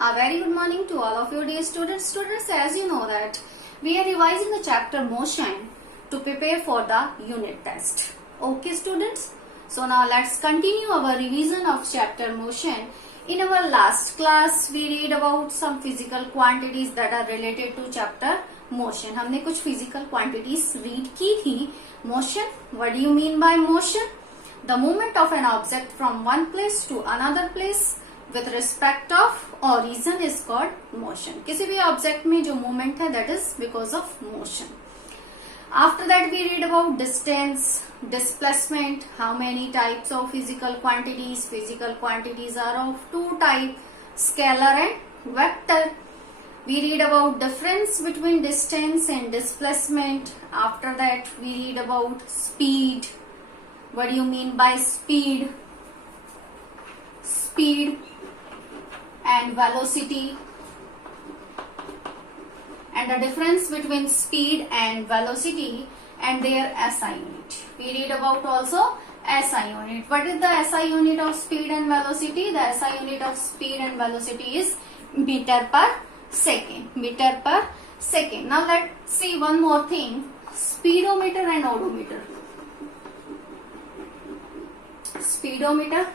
A very good morning to all of you dear students. Students, as you know that we are revising the chapter motion to prepare for the unit test. Okay students, so now let's continue our revision of chapter motion. In our last class we read about some physical quantities that are related to chapter motion. हमने कुछ physical quantities read की थी. Motion, what do you mean by motion? The movement of an object from one place to another place with respect of origin is called motion. किसी भी object में जो movement है that is because of motion. After that we read about distance, displacement, how many types of physical quantities. Physical quantities are of two types, scalar and vector. We read about difference between distance and displacement. After that we read about speed. What do you mean by speed? Speed and velocity, and the difference between speed and velocity and their SI unit. We read about also SI unit. What is the SI unit of speed and velocity? The SI unit of speed and velocity is meter per second. Meter per second. Now let's see one more thing. Speedometer and odometer. Speedometer,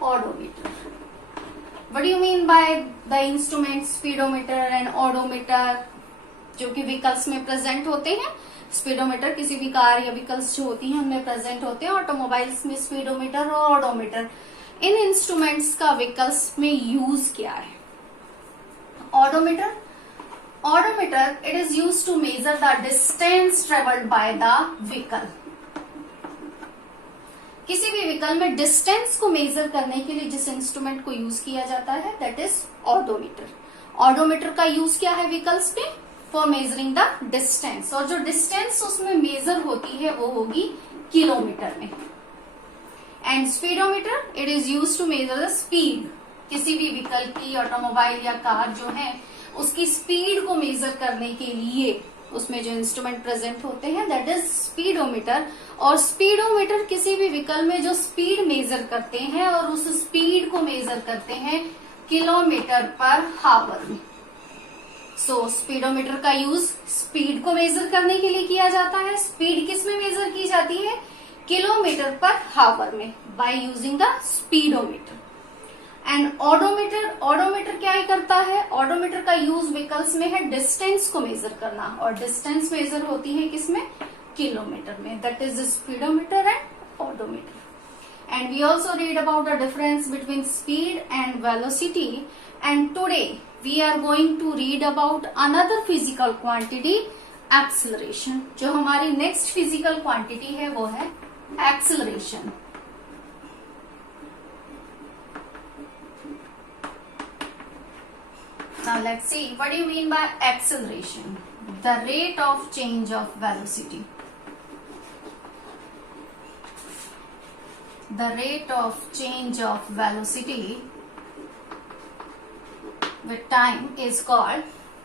odometer. What do you mean by the instruments speedometer and odometer जो कि vehicles में present होते हैं? Speedometer किसी भी car या vehicles जो होती हैं उनमें प्रेजेंट होते हैं. ऑटोमोबाइल्स में स्पीडोमीटर और ओडोमीटर. इन इंस्ट्रूमेंट्स का व्हीकल्स में यूज क्या है? Odometer. Odometer, it is used to measure the distance traveled by the vehicle. किसी भी व्हीकल में डिस्टेंस को मेजर करने के लिए जिस इंस्ट्रूमेंट को यूज किया जाता है दैट इज ऑडोमीटर. ऑडोमीटर का यूज क्या है व्हीकल्स में? For measuring the distance. और जो डिस्टेंस उसमें मेजर होती है वो होगी किलोमीटर में. And speedometer, it is use to measure the speed. किसी भी व्हीकल की, ऑटोमोबाइल या कार जो है उसकी स्पीड को मेजर करने के लिए उसमें जो इंस्ट्रूमेंट प्रेजेंट होते हैं दैट इज स्पीडोमीटर. और स्पीडोमीटर किसी भी व्हीकल में जो स्पीड मेजर करते हैं और उस स्पीड को मेजर करते हैं किलोमीटर पर हावर में. सो स्पीडोमीटर का यूज स्पीड को मेजर करने के लिए किया जाता है. स्पीड किस में मेजर की जाती है? किलोमीटर पर हावर में, by using the speedometer. And odometer, odometer क्या ही करता है? ऑडोमीटर का यूज व्हीकल्स में है डिस्टेंस को मेजर करना, और डिस्टेंस मेजर होती है किसमें? किलोमीटर में. That is speedometer and odometer. And we also read about the difference between speed and velocity. And today we are going to read about another physical quantity, acceleration. जो हमारी next physical quantity है वो है acceleration. Now let's see, what do you mean by acceleration? The rate of change of velocity. The rate of change of velocity with time is called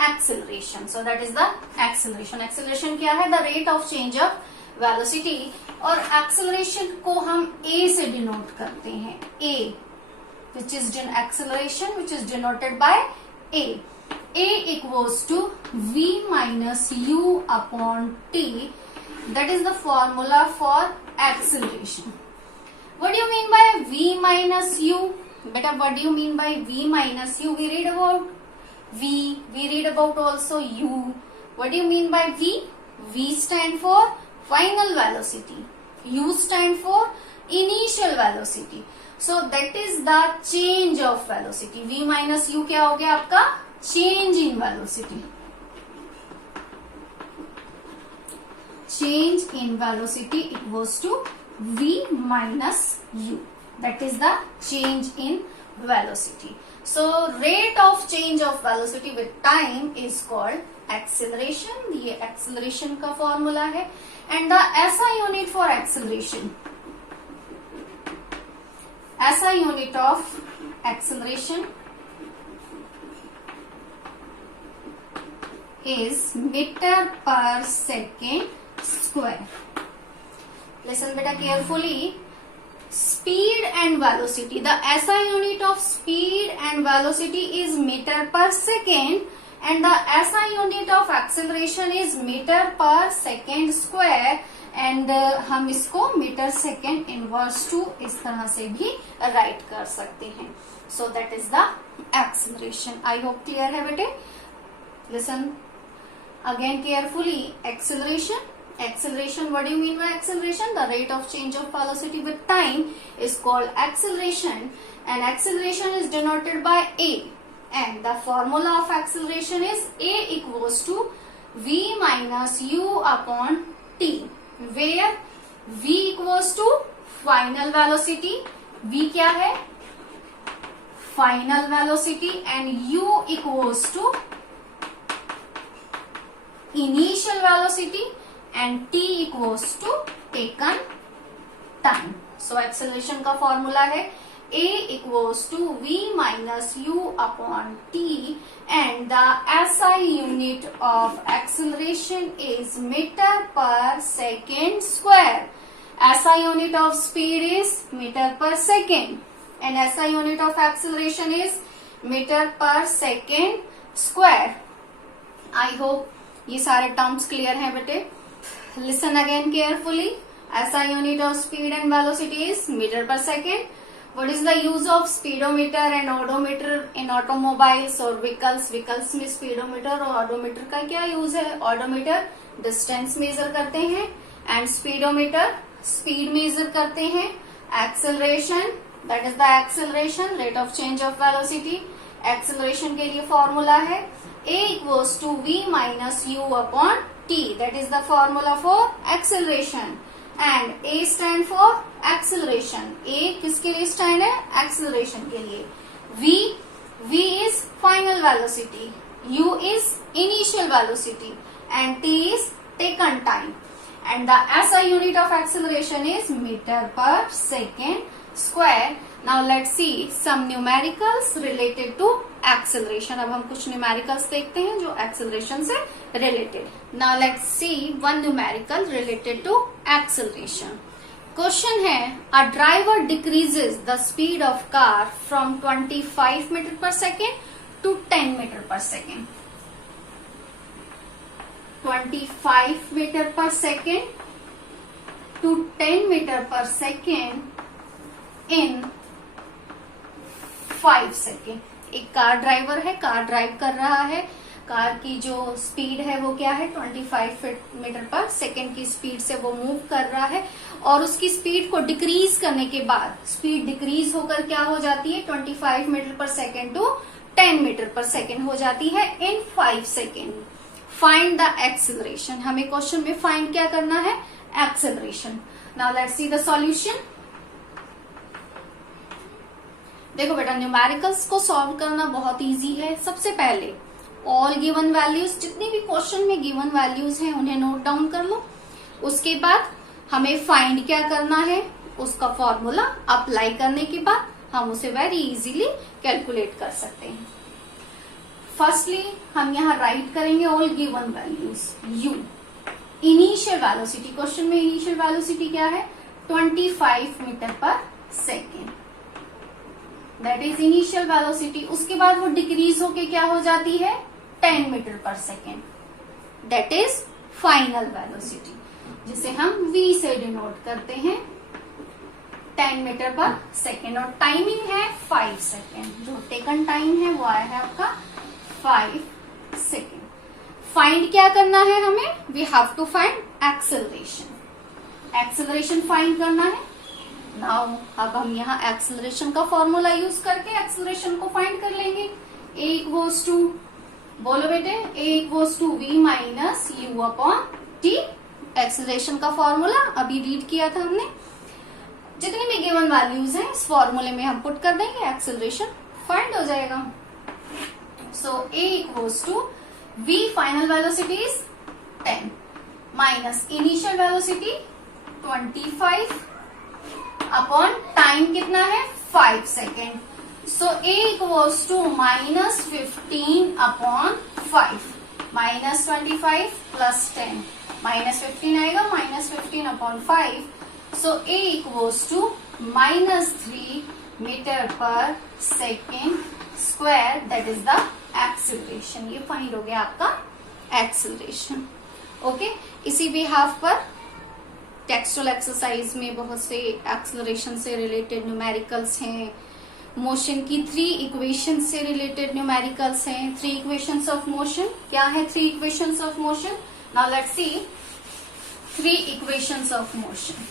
acceleration. So that is the acceleration. Acceleration क्या है? The rate of change of velocity. और acceleration को हम A से denote करते हैं. A, which is acceleration, which is denoted by A. A equals to V minus U upon T. That is the formula for acceleration. What do you mean by V minus U? Beta, what do you mean by V minus U? We read about V. We read about also U. What do you mean by V? V stand for final velocity. U stand for initial velocity. So that is the change of velocity. V minus U क्या हो गया आपका? Change in velocity. Change in velocity equals to V minus U. That is the change in velocity. So rate of change of velocity with time is called acceleration. ये acceleration का formula है. And the SI unit for acceleration. SI unit of acceleration is meter per second square. Listen beta carefully. speed and velocity. The SI unit of speed and velocity is meter per second and the SI unit of acceleration is meter per second square and हम इसको metre second inverse two इस तरह से भी right कर सकते हैं. So that is the acceleration. I hope clear है बेटे. Listen again carefully. Acceleration. Acceleration, what do you mean by acceleration? The rate of change of velocity with time is called acceleration and acceleration is denoted by A and the formula of acceleration is A equals to V minus U upon T where V equals to final velocity. V क्या है? Final velocity and U equals to initial velocity and t equals to taken time. So acceleration का formula है a equals to v minus u upon t and the SI unit of acceleration is meter per second square. SI unit of speed is meter per second and SI unit of acceleration is meter per second square. I hope ये सारे terms clear हैं बेटे. Listen again carefully. SI unit of speed and velocity is meter per second. What is the use of speedometer and odometer in automobiles or vehicles? Vehicles में speedometer और odometer का क्या use है? Odometer distance measure करते हैं and speedometer speed measure करते हैं. Acceleration, that is the acceleration, rate of change of velocity. Acceleration के लिए formula है A equals to V minus U upon T. That is the formula for acceleration. And A stand for acceleration. A किसके लिए stand है? Acceleration के लिए. V is final velocity. U is initial velocity. And T is taken time. And the SI unit of acceleration is meter per second square. Now let's see some numericals related to acceleration. अब हम कुछ numericals देखते हैं जो acceleration से related. Now let's see one numerical related to acceleration. Question है a driver decreases the speed of car from 25 meter per second to 10 meter per second. 25 meter per second to 10 meter per second in 5 second. एक car driver है, car drive कर रहा है, car की जो speed है वो क्या है 25 मीटर पर सेकेंड की स्पीड से वो मूव कर रहा है और उसकी स्पीड को डिक्रीज करने के बाद स्पीड डिक्रीज होकर क्या हो जाती है 25 metre per second to 10 metre per second हो जाती है इन 5 सेकेंड. Find the acceleration. हमें क्वेश्चन में फाइंड क्या करना है? Acceleration. Now let's see the solution. देखो बेटा न्यूमेरिकल्स को सॉल्व करना बहुत इजी है. सबसे पहले ऑल गिवन वैल्यूज, जितनी भी क्वेश्चन में गिवन वैल्यूज हैं उन्हें नोट डाउन कर लो. उसके बाद हमें फाइंड क्या करना है, उसका फॉर्मूला अप्लाई करने के बाद हम उसे वेरी इजीली कैलकुलेट कर सकते हैं. फर्स्टली हम यहाँ राइट करेंगे all given values. You initial velocity, question में इनिशियल वेलोसिटी क्या है 25 metre per second. That is initial velocity. उसके बाद वो डिक्रीज होके क्या हो जाती है 10 metre per second. That is final velocity जिसे हम V से डिनोट करते हैं 10 मीटर पर सेकेंड. और टाइमिंग है 5 सेकेंड. जो टेकन टाइम है वो आया है आपका 5 सेकेंड. फाइंड क्या करना है हमें? We have to find acceleration. Acceleration find करना है. नाउ अब हम यहाँ एक्सेलरेशन का फॉर्मूला यूज करके एक्सेलरेशन को फाइंड कर लेंगे. A इक्वल्स टू, बोलो बेटे, A equals to V minus U upon T. Acceleration का फॉर्मूला अभी रीड किया था हमने. जितनी भी गिवन वैल्यूज हैं इस फॉर्मूले में हम पुट कर देंगे, एक्सेलरेशन फाइंड हो जाएगा. So A equals to V final velocity is 10 minus initial velocity 25 upon time कितना है 5 second. So A equals to minus 15 upon 5 minus 25 plus 10 minus 15 आएगा, minus 15 upon 5. So A equals to -3 metre per second square, that is the acceleration. ये find हो गया आपका acceleration. Okay, इसी behalf पर textual exercise में बहुत से एक्सीलरेशन से रिलेटेड न्यूमेरिकल्स हैं, मोशन की 3 इक्वेशन से रिलेटेड न्यूमेरिकल्स हैं। 3 इक्वेशंस ऑफ मोशन, क्या है 3 equations of motion? Now let's see 3 equations of motion.